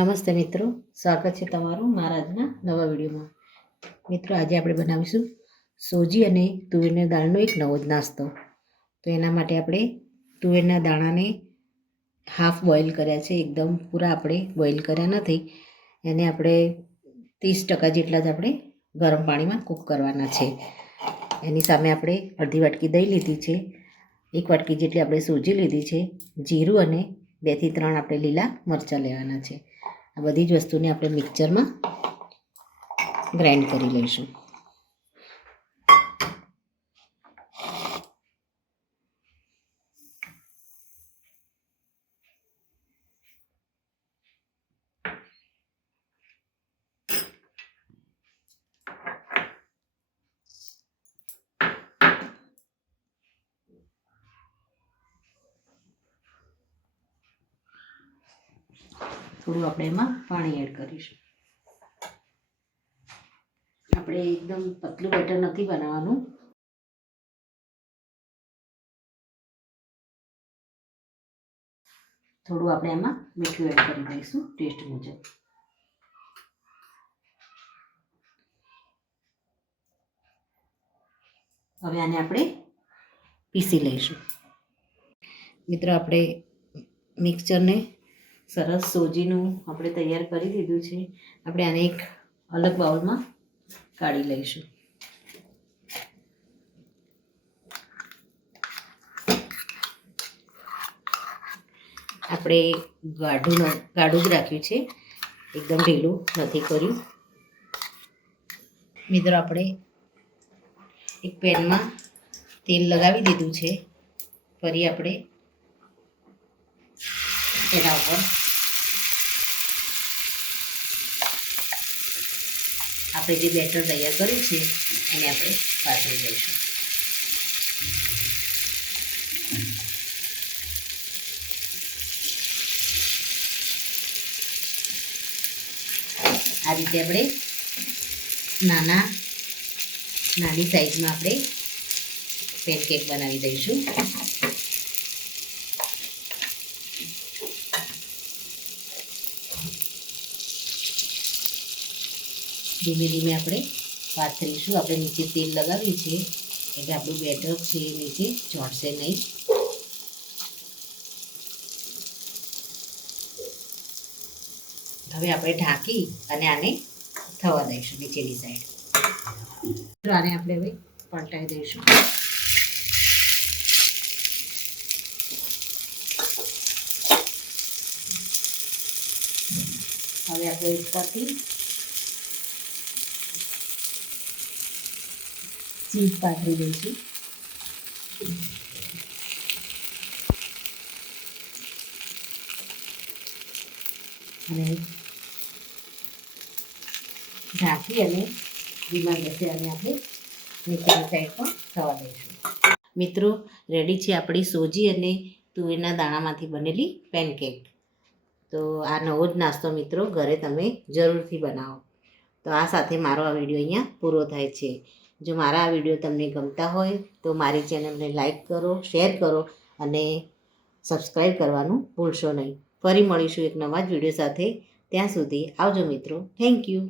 નમસ્તે મિત્રો, સ્વાગત છે તમારું મારા આજના નવા વિડીયોમાં. મિત્રો, આજે આપણે બનાવીશું સોજી અને તુવેરના દાળનો એક નવો જ નાસ્તો. તો એના માટે આપણે તુવેરના દાણાને હાફ બોઇલ કર્યા છે, એકદમ પૂરા આપણે બોઇલ કર્યા નથી. એને આપણે 30% જેટલા જ આપણે ગરમ પાણીમાં કૂક કરવાના છે. એની સામે આપણે અડધી વાટકી દહીં લીધી છે, 1 વાટકી જેટલી આપણે સોજી લીધી છે, જીરું અને 2 થી 3 આપણે લીલા મરચાં લેવાના છે. આ બધી જ વસ્તુને આપણે મિક્સરમાં ગ્રાઇન્ડ કરી લઈશું. થોડું આપણે એમાં પાણી એડ કરીશું. આપણે એકદમ પતલું બેટર નથી બનાવવાનું. થોડું આપણે એમાં મીઠું એડ કરી દઈશું ટેસ્ટ મુજબ. હવે આને આપણે પીસી લઈશું. મિત્રો, આપણે મિક્સચરને સરસ સોજીનું આપણે તૈયાર કરી દીધું છે. આપણે આને એક અલગ બાઉલમાં કાઢી લઈશું. આપણે ગાઢું જ રાખ્યું છે, એકદમ ઢીલું નથી કર્યું. મિત્રો, આપણે એક પેનમાં તેલ લગાવી દીધું છે. ફરી આપણે એના ઉપર આપણે જે બેટર તૈયાર કર્યું છે એને આપણે પાથરી દઈશું. આ રીતે આપણે નાની સાઈઝમાં આપણે પેનકેક બનાવી દઈશું. ધીમે ધીમે આપણે પાથરીશું. આપણે નીચે તેલ લગાવ્યું છે એટલે આપણું બેટર છે એ નીચે ચોંટશે નહીં. હવે આપણે ઢાંકી અને આને થવા દઈશું નીચેની સાઈડ. આને આપણે હવે પલટાઈ દઈશું. હવે આપણે ઉપરથી ચીઝ પાથરી દઈશું. અને ઢાંકી અને ધીમા ગેસે અને આપણે નીચેની સાઈડ પણ થવા દઈશું. મિત્રો, રેડી છે આપણી સોજી અને તુવેરના દાણામાંથી બનેલી પેનકેક. તો આ નવો જ નાસ્તો મિત્રો ઘરે તમે જરૂરથી બનાવો. તો આ સાથે મારો આ વિડીયો અહીંયા પૂરો થાય છે. જો મારા આ વિડીયો તમને ગમતા હોય તો મારી ચેનલને લાઈક કરો, શેર કરો અને સબસ્ક્રાઈબ કરવાનું ભૂલશો નહીં. ફરી મળીશું એક નવા જ વિડીયો સાથે. ત્યાં સુધી આવજો મિત્રો. Thank you.